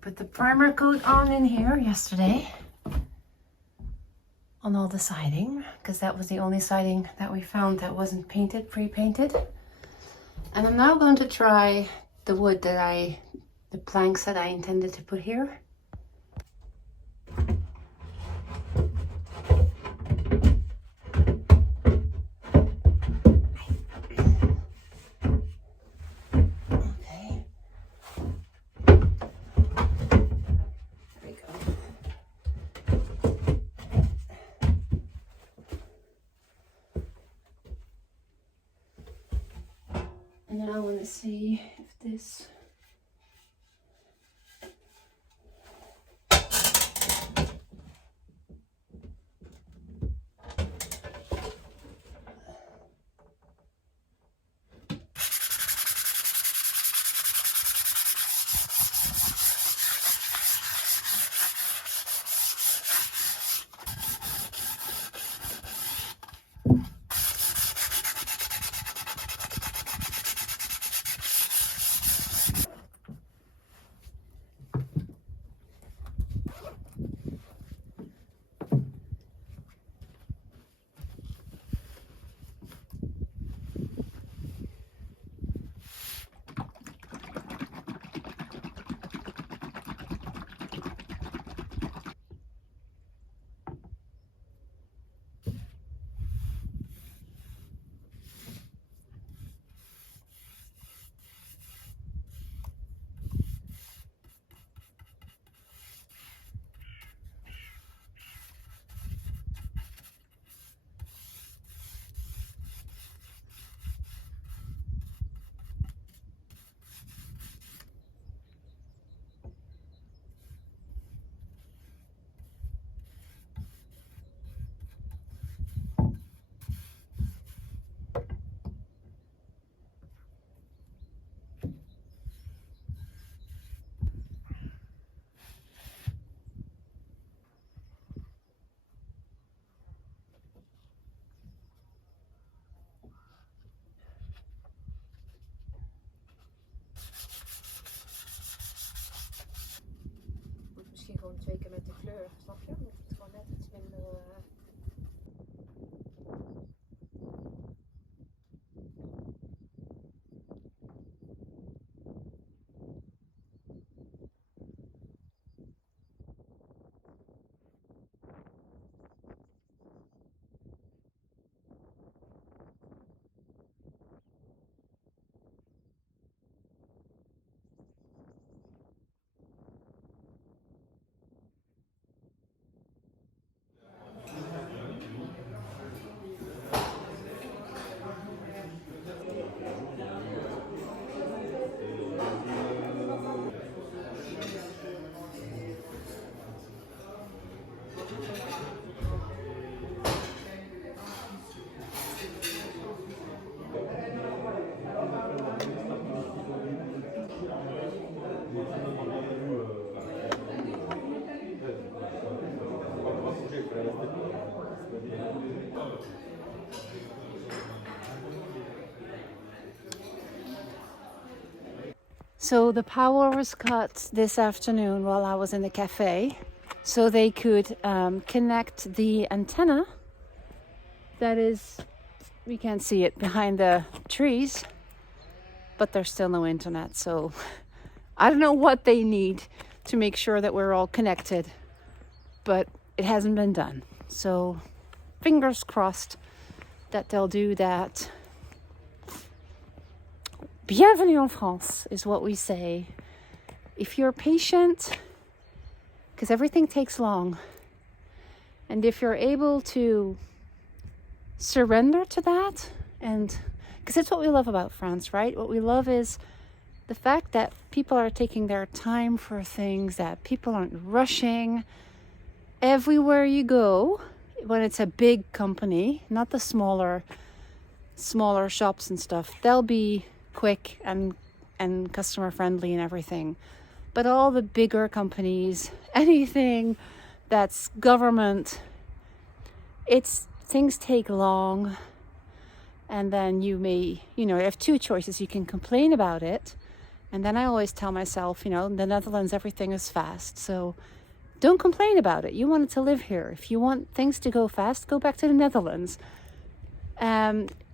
Put the primer coat on in here yesterday on all the siding, because that was the only siding that we found that wasn't painted, pre-painted. And I'm now going to try the wood the planks that I intended to put here. And now I want to see if this misschien gewoon 2 keer met de kleur, snap je? Dan moet het gewoon net iets minder... So the power was cut this afternoon while I was in the cafe, so they could connect the antenna that is, we can't see it behind the trees, but there's still no internet. So I don't know what they need to make sure that we're all connected, but it hasn't been done. So fingers crossed that they'll do that. Bienvenue en France is what we say. If you're patient because everything takes long. And if you're able to surrender to that, and because it's what we love about France, right? What we love is the fact that people are taking their time for things, that people aren't rushing. Everywhere you go, when it's a big company, not the smaller shops and stuff, they'll be quick and customer friendly and everything. But all the bigger companies, anything that's government, things take long. And then you have two choices. You can complain about it. And then I always tell myself, in the Netherlands, everything is fast. So don't complain about it. You wanted to live here. If you want things to go fast, go back to the Netherlands.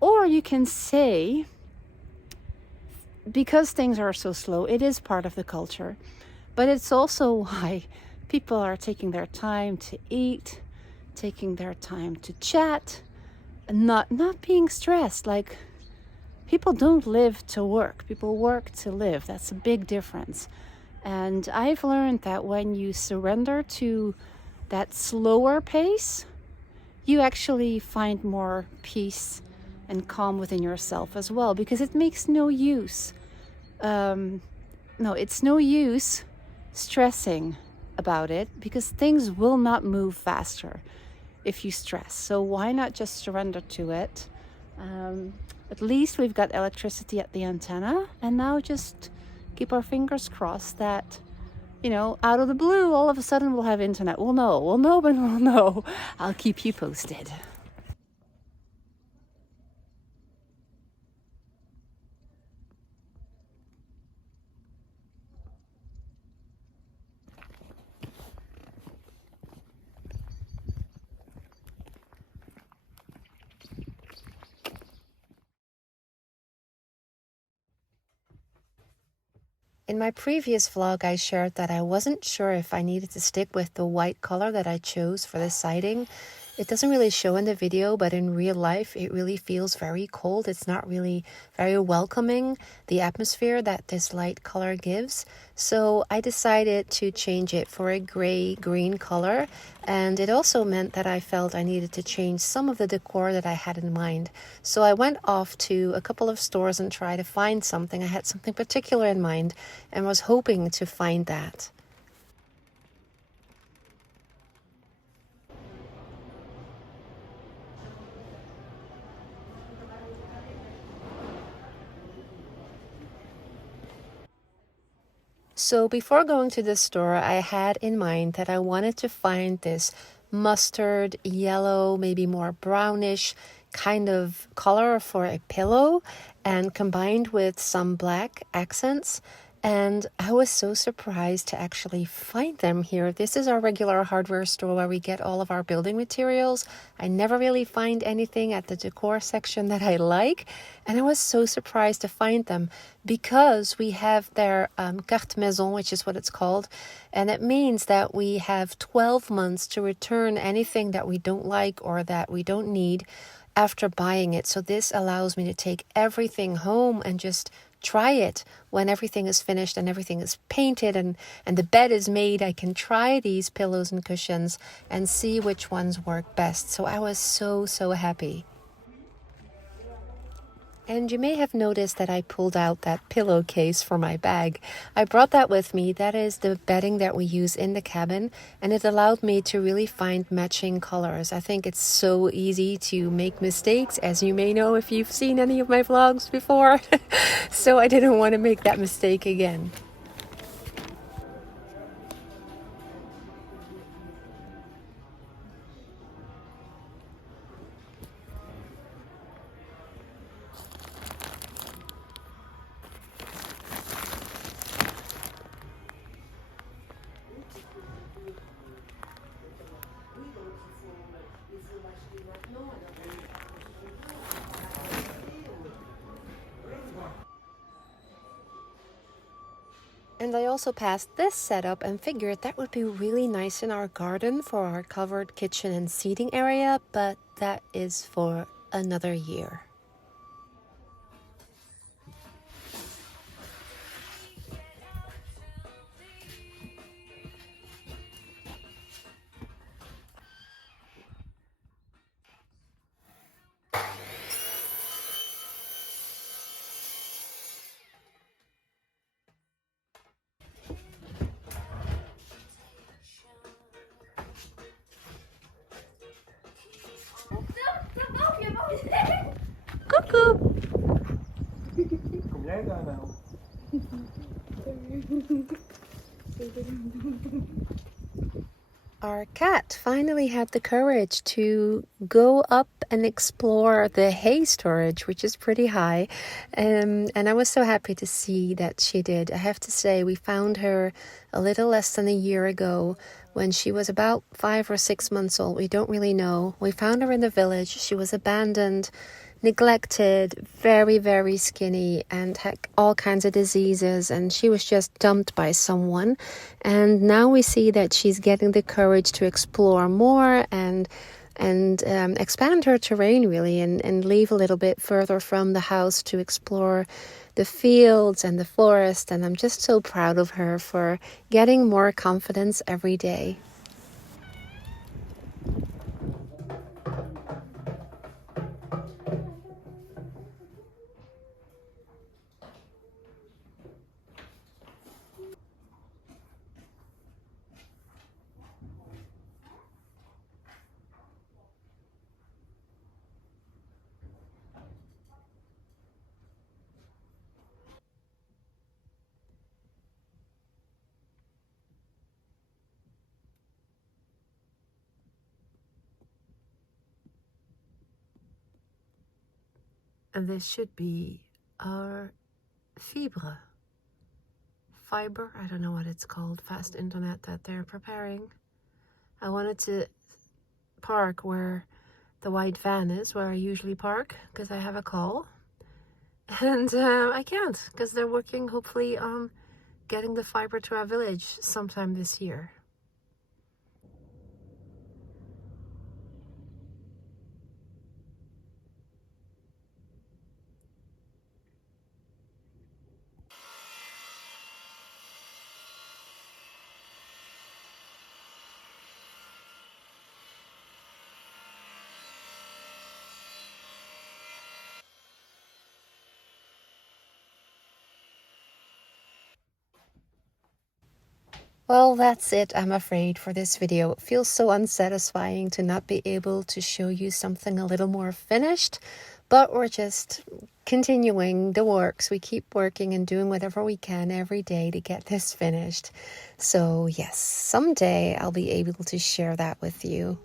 Or you can say, because things are so slow, it is part of the culture. But it's also why people are taking their time to eat, taking their time to chat, and not being stressed. Like, people don't live to work. People work to live. That's a big difference. And I've learned that when you surrender to that slower pace, you actually find more peace and calm within yourself as well, because it makes no use. It's no use stressing about it, because things will not move faster if you stress. So why not just surrender to it? At least we've got electricity at the antenna, and now just keep our fingers crossed that, out of the blue, all of a sudden we'll have internet. We'll know when we'll know. I'll keep you posted. In my previous vlog, I shared that I wasn't sure if I needed to stick with the white color that I chose for the siding. It doesn't really show in the video, but in real life, it really feels very cold. It's not really very welcoming, the atmosphere that this light color gives. So I decided to change it for a gray-green color. And it also meant that I felt I needed to change some of the decor that I had in mind. So I went off to a couple of stores and tried to find something. I had something particular in mind and was hoping to find that. So before going to the store, I had in mind that I wanted to find this mustard yellow, maybe more brownish kind of color for a pillow, and combined with some black accents. And I was so surprised to actually find them here. This is our regular hardware store where we get all of our building materials. I never really find anything at the decor section that I like. And I was so surprised to find them because we have their carte maison, which is what it's called. And it means that we have 12 months to return anything that we don't like or that we don't need after buying it. So this allows me to take everything home and just try it when everything is finished and everything is painted and the bed is made. I can try these pillows and cushions and see which ones work best. So I was so happy. And you may have noticed that I pulled out that pillowcase for my bag. I brought that with me. That is the bedding that we use in the cabin, and it allowed me to really find matching colors. I think it's so easy to make mistakes, as you may know if you've seen any of my vlogs before. So I didn't want to make that mistake again. And I also passed this setup and figured that would be really nice in our garden for our covered kitchen and seating area, but that is for another year. Our cat finally had the courage to go up and explore the hay storage, which is pretty high. And I was so happy to see that she did. I have to say, we found her a little less than a year ago when she was about 5 or 6 months old. We don't really know. We found her in the village. She was abandoned, neglected, very, very skinny, and had all kinds of diseases, and she was just dumped by someone. And now we see that she's getting the courage to explore more and expand her terrain, really, and leave a little bit further from the house to explore the fields and the forest. And I'm just so proud of her for getting more confidence every day. And this should be our fibre. Fiber, I don't know what it's called, fast internet that they're preparing. I wanted to park where the white van is, where I usually park, because I have a call. And I can't, because they're working hopefully on getting the fiber to our village sometime this year. Well, that's it, I'm afraid, for this video. It feels so unsatisfying to not be able to show you something a little more finished, but we're just continuing the works. We keep working and doing whatever we can every day to get this finished. So yes, someday I'll be able to share that with you.